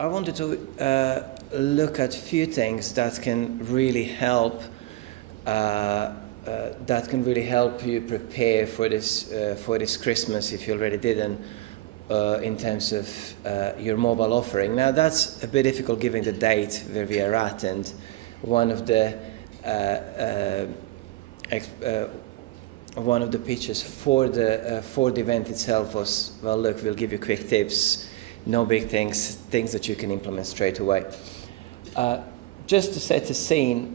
I wanted to look at a few things that can really help you prepare for this Christmas if you already didn't, in terms of your mobile offering. Now that's a bit difficult given the date where we are at, and one of the pitches for the event itself was, well, look, we'll give you quick tips. No big things that you can implement straight away. Just to set the scene,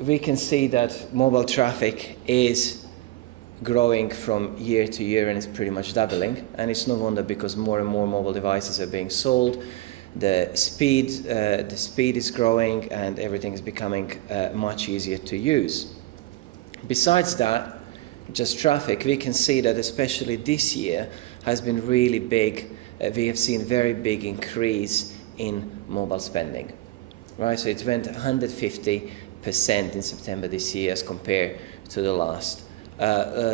we can see that mobile traffic is growing from year to year, and it's pretty much doubling. And it's no wonder, because more and more mobile devices are being sold. The speed is growing, and everything is becoming much easier to use. Besides that, just traffic, we can see that especially this year has been really big. We have seen very big increase in mobile spending, right? So it went 150% in September this year as compared to the last.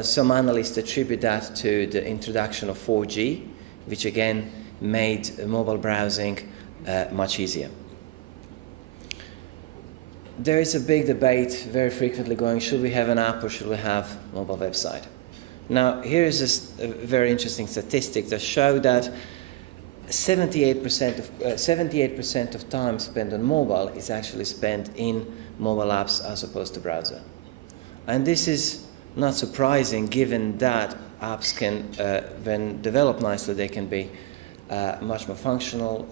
Some analysts attribute that to the introduction of 4G, which again made mobile browsing much easier. There is a big debate very frequently going, should we have an app or should we have a mobile website? Now, here is a very interesting statistic that show that 78% of time spent on mobile is actually spent in mobile apps as opposed to browser. And this is not surprising, given that apps can, when developed nicely, they can be much more functional,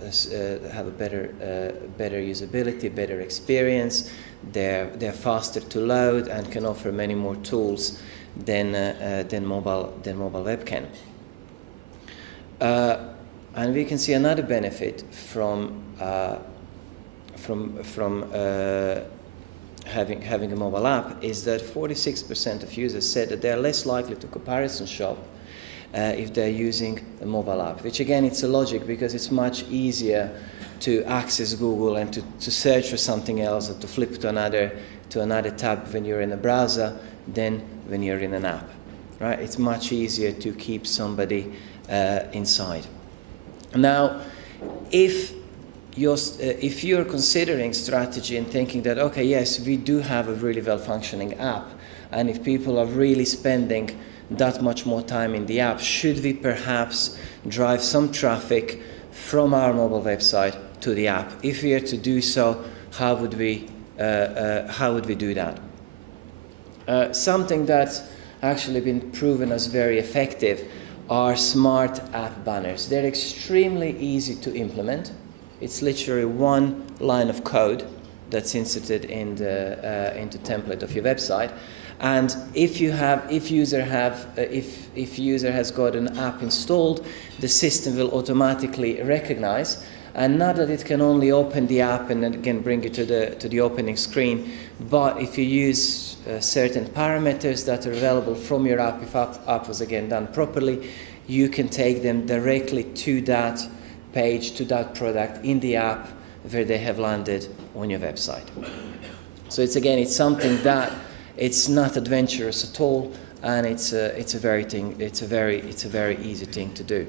have a better usability, better experience. They're faster to load and can offer many more tools than mobile web can. And we can see another benefit from having a mobile app is that 46% of users said that they're less likely to comparison shop if they're using a mobile app, which again, it's a logic, because it's much easier to access Google and to search for something else, or to flip to another tab when you're in a browser than when you're in an app, right? It's much easier to keep somebody inside. Now, if you're considering strategy and thinking that, okay, yes, we do have a really well-functioning app, and if people are really spending that much more time in the app, should we perhaps drive some traffic from our mobile website to the app? If we are to do so, how would we do that? Something that's actually been proven as very effective are smart app banners. They're extremely easy to implement. It's literally one line of code that's inserted in the into template of your website. And if user has got an app installed, the system will automatically recognize. And not that it can only open the app and then again bring you to the opening screen, but if you use certain parameters that are available from your app, if app was again done properly, you can take them directly to that page, to that product in the app where they have landed on your website. So it's something that it's not adventurous at all, and it's a very easy thing to do.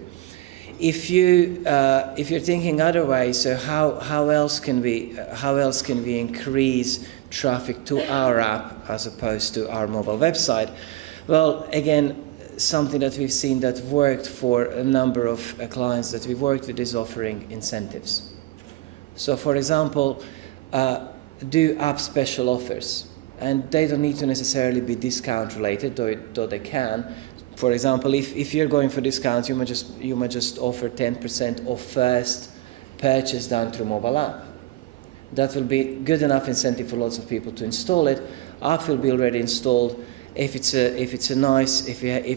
If you're thinking otherwise, so how else can we increase traffic to our app as opposed to our mobile website? Well, again, something that we've seen that worked for a number of clients that we've worked with is offering incentives. So, for example, do app special offers, and they don't need to necessarily be discount related, though they can. For example, if you're going for discounts, you might just offer 10% off first purchase done through mobile app. That will be good enough incentive for lots of people to install it. App will be already installed. If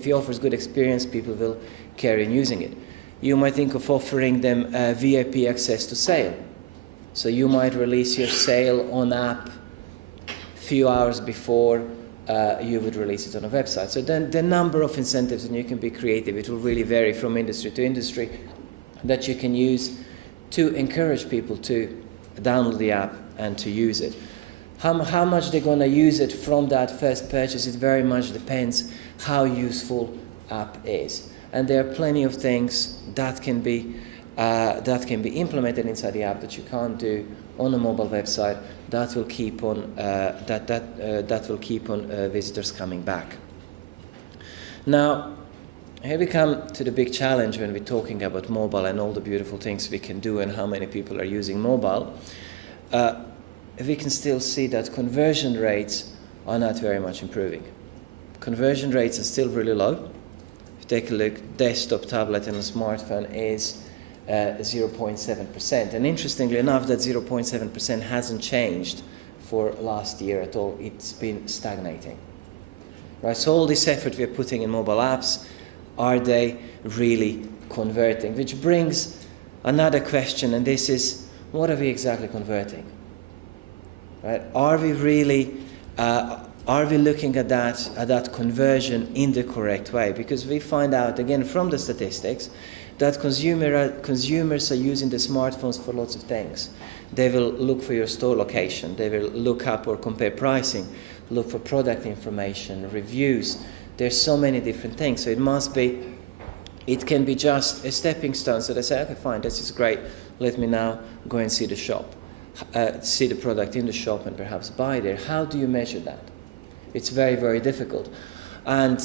he offers good experience, people will carry on using it. You might think of offering them VIP access to sale. So you might release your sale on app a few hours before you would release it on a website. So then the number of incentives, and you can be creative, it will really vary from industry to industry, that you can use to encourage people to download the app and to use it. How much they're going to use it from that first purchase, it very much depends how useful app is. And there are plenty of things that can be implemented inside the app that you can't do on a mobile website that will keep on visitors coming back. Now, here we come to the big challenge when we're talking about mobile and all the beautiful things we can do and how many people are using mobile. We can still see that conversion rates are not very much improving. Conversion rates are still really low. If you take a look, desktop, tablet and a smartphone is 0.7%. And interestingly enough, that 0.7% hasn't changed for last year at all. It's been stagnating. Right? So all this effort we're putting in mobile apps, are they really converting? Which brings another question, and this is, what are we exactly converting? Right? Are we really looking at that conversion in the correct way? Because we find out again from the statistics that consumers are using the smartphones for lots of things. They will look for your store location. They will look up or compare pricing, look for product information, reviews. There's so many different things. So it can be just a stepping stone. So they say, okay, fine, this is great. Let me now go and see the shop. See the product in the shop and perhaps buy there. How do you measure that? It's very, very difficult. And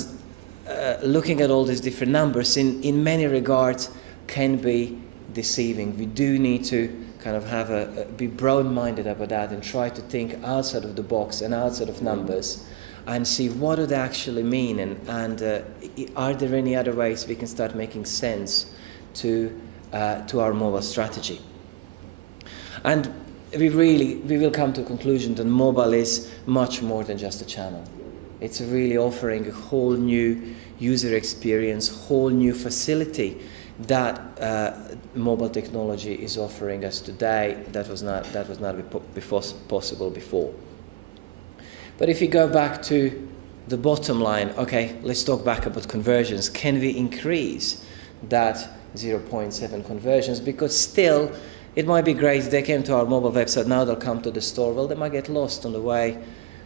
looking at all these different numbers in many regards can be deceiving. We do need to kind of be broad-minded about that and try to think outside of the box and outside of numbers and see what do they actually mean and are there any other ways we can start making sense to our mobile strategy. And we will come to a conclusion that mobile is much more than just a channel. It's really offering a whole new user experience, whole new facility that mobile technology is offering us today that was not possible before. But if you go back to the bottom line, okay, let's talk back about conversions. Can we increase that 0.7 conversions? Because still, it might be great if they came to our mobile website, now they'll come to the store. Well, they might get lost on the way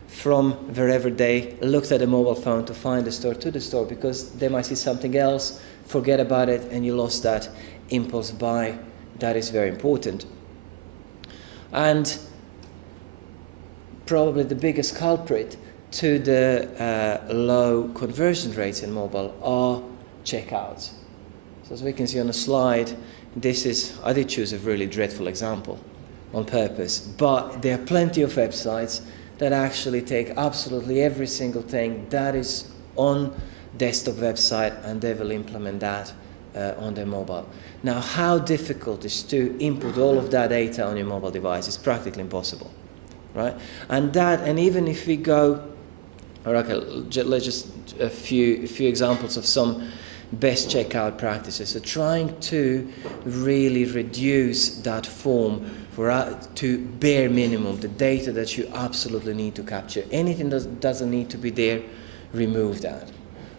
from wherever they looked at a mobile phone to find the store to the store because they might see something else, forget about it, and you lost that impulse buy. That is very important. And probably the biggest culprit to the low conversion rates in mobile are checkouts. So as we can see on the slide, I did choose a really dreadful example on purpose, but there are plenty of websites that actually take absolutely every single thing that is on desktop website and they will implement that on their mobile. Now, how difficult is to input all of that data on your mobile device? It's practically impossible, right? And even if we go, okay, let's just a few examples of some best checkout practices. So trying to really reduce that form to bare minimum, the data that you absolutely need to capture. Anything that doesn't need to be there, remove that.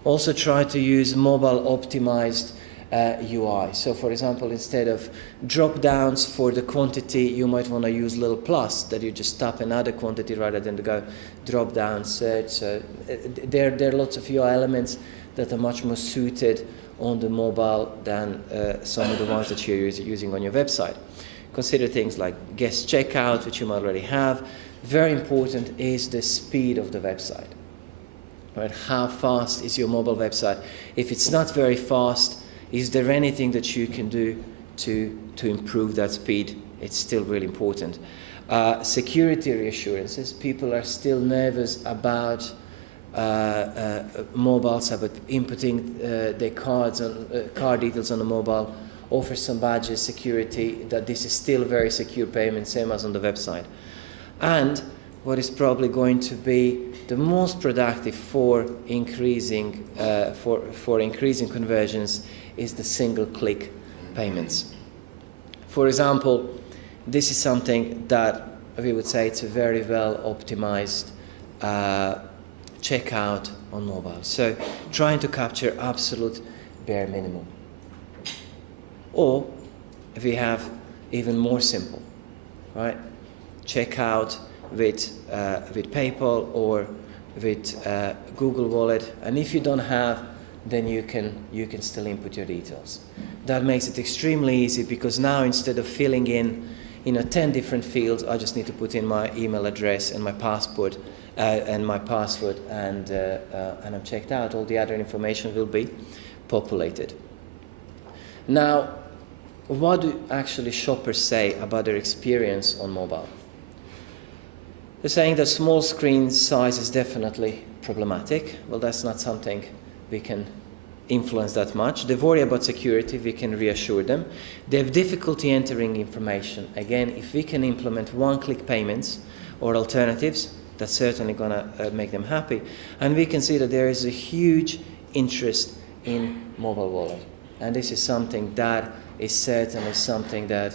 Also try to use mobile optimized UI. So for example, instead of drop downs for the quantity, you might want to use little plus that you just tap another quantity rather than to go drop down search. So there are lots of UI elements that are much more suited on the mobile than some of the ones that you're using on your website. Consider things like guest checkout, which you might already have. Very important is the speed of the website. Right? How fast is your mobile website? If it's not very fast, is there anything that you can do to improve that speed? It's still really important. Security reassurances. People are still nervous about mobiles, about inputting their card details on the mobile. Offer some badges, security, that this is still very secure payment, same as on the website. And what is probably going to be the most productive for increasing conversions is the single-click payments. For example, this is something that we would say it's a very well optimized checkout on mobile. So trying to capture absolute bare minimum. Or if we have even more simple, right? Checkout with PayPal or with Google Wallet, and if you don't have, then you can still input your details. That makes it extremely easy, because now instead of filling in 10 different fields, I just need to put in my email address and my passport and my password, and I'm checked out. All the other information will be populated. Now, what do actually shoppers say about their experience on mobile? They're saying that small screen size is definitely problematic. Well, that's not something we can influence that much. They worry about security, we can reassure them. They have difficulty entering information. Again, if we can implement one-click payments or alternatives, that's certainly going to make them happy. And we can see that there is a huge interest in mobile wallet. And this is something that is certainly something that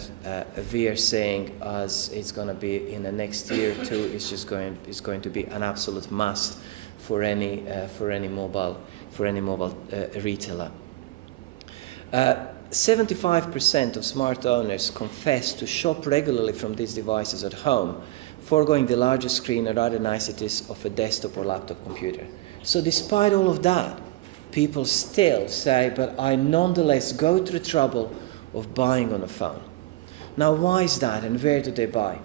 we are saying as it's going to be in the next year or two. It's going to be an absolute must for any mobile retailer. 75% of smart owners confess to shop regularly from these devices at home, foregoing the larger screen or other niceties of a desktop or laptop computer. So despite all of that, people still say, but I nonetheless go to the trouble of buying on a phone. Now, why is that, and where do they buy?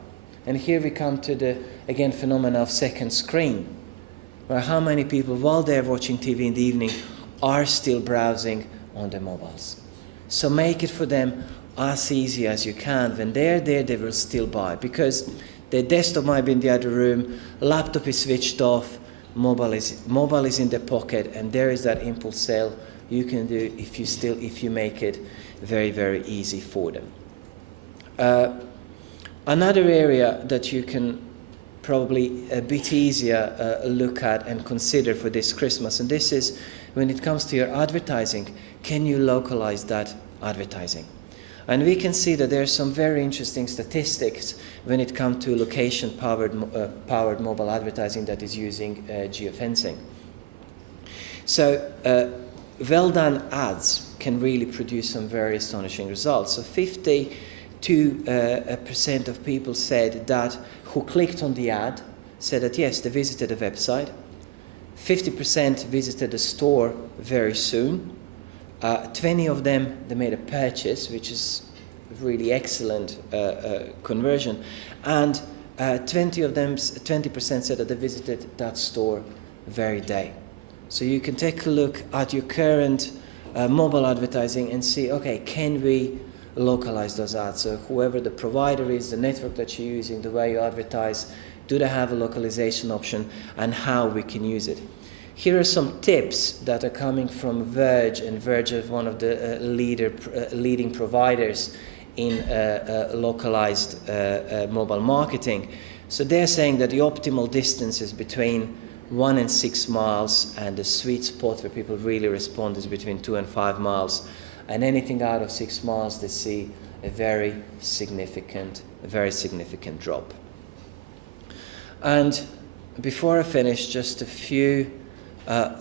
And here we come to the, again, phenomenon of second screen, where how many people, while they're watching TV in the evening, are still browsing on their mobiles. So make it for them as easy as you can. When they're there, they will still buy, because their desktop might be in the other room, laptop is switched off, mobile is in their pocket, and there is that impulse sale you can do if you make it very, very easy for them. Another area that you can probably a bit easier look at and consider for this Christmas, and this is when it comes to your advertising, can you localize that advertising? And we can see that there are some very interesting statistics when it comes to location-powered mobile advertising that is using geofencing. So well-done ads can really produce some very astonishing results. So 52% of people said that who clicked on the ad said that yes, they visited a website. 50% visited a store very soon. 20 of them, they made a purchase, which is really excellent conversion. And 20% said that they visited that store very day. So you can take a look at your current mobile advertising and see, okay, can we localize those ads? So whoever the provider is, the network that you're using, the way you advertise, do they have a localization option, and how we can use it? Here are some tips that are coming from Verge, and Verge is one of the leading providers in localized mobile marketing. So they're saying that the optimal distance is between 1 and 6 miles, and the sweet spot where people really respond is between 2 and 5 miles. And anything out of 6 miles, they see a very significant drop. And before I finish, just a few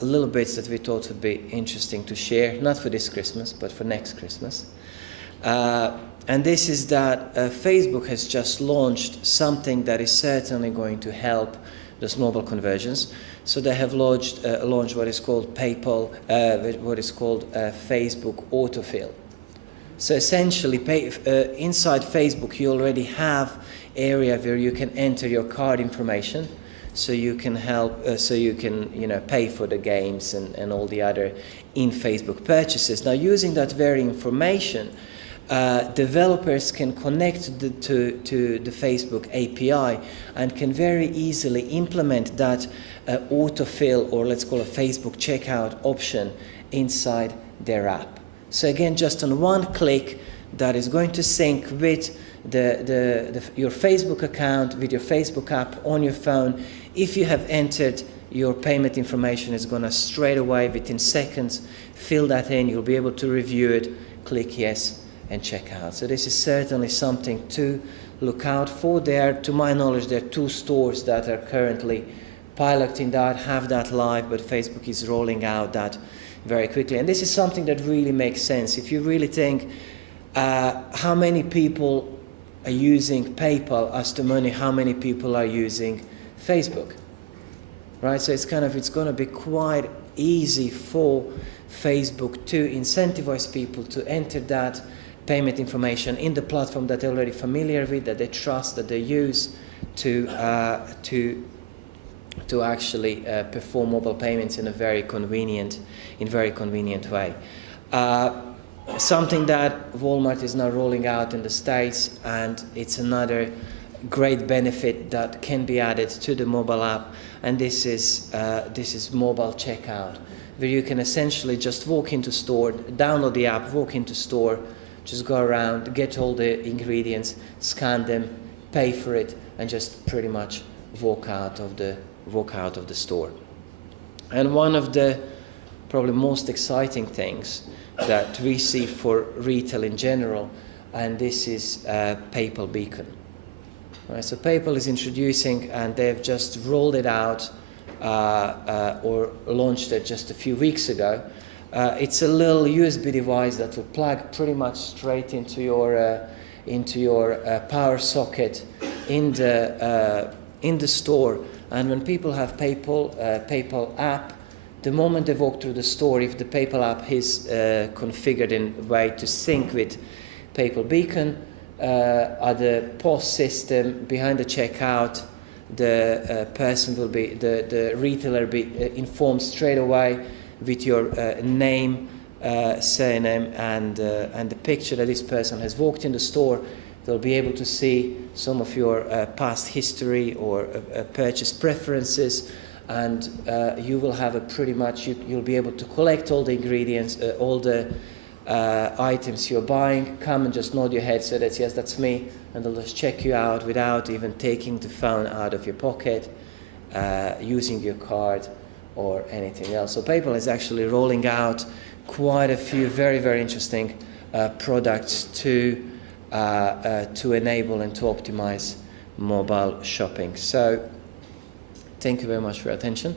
little bits that we thought would be interesting to share, not for this Christmas, but for next Christmas. And this is that Facebook has just launched something that is certainly going to help those mobile conversions. So they have launched what is called Facebook autofill. So essentially, inside Facebook, you already have area where you can enter your card information, so you can pay for the games and all the other in Facebook purchases. Now, using that very information, developers can connect to the Facebook API and can very easily implement that autofill, or let's call a Facebook checkout option, inside their app. So again, just on one click, that is going to sync with your Facebook account, with your Facebook app on your phone. If you have entered your payment information, it's going to straight away, within seconds, fill that in. You'll be able to review it, click yes, and check out. So this is certainly something to look out for. To my knowledge, there are 2 stores that are currently piloting that, have that live, but Facebook is rolling out that very quickly. And this is something that really makes sense. If you really think how many people using PayPal as the money, how many people are using Facebook, right? So it's going to be quite easy for Facebook to incentivize people to enter that payment information in the platform that they're already familiar with, that they trust, that they use to actually perform mobile payments in a very convenient way. Something that Walmart is now rolling out in the States, and it's another great benefit that can be added to the mobile app, and this is mobile checkout, where you can essentially just walk into store, download the app, walk into store, just go around, get all the ingredients, scan them, pay for it, and just pretty much walk out of the store. And one of the probably most exciting things that we see for retail in general, and this is PayPal Beacon. Right, so PayPal is introducing, and they've just rolled it out or launched it just a few weeks ago. It's a little USB device that will plug pretty much straight into your power socket in the store. And when people have PayPal app, the moment they walk through the store, if the PayPal app is configured in a way to sync with PayPal Beacon, at the POS system behind the checkout, the person will be, the retailer be informed straight away with your name, surname, and the picture that this person has walked in the store. They'll be able to see some of your past history or purchase preferences, and you will have you'll be able to collect all the ingredients, all the items you're buying, come and just nod your head, so that yes, that's me, and they'll just check you out without even taking the phone out of your pocket, using your card or anything else. So PayPal is actually rolling out quite a few very, very interesting products to enable and to optimize mobile shopping. So thank you very much for your attention.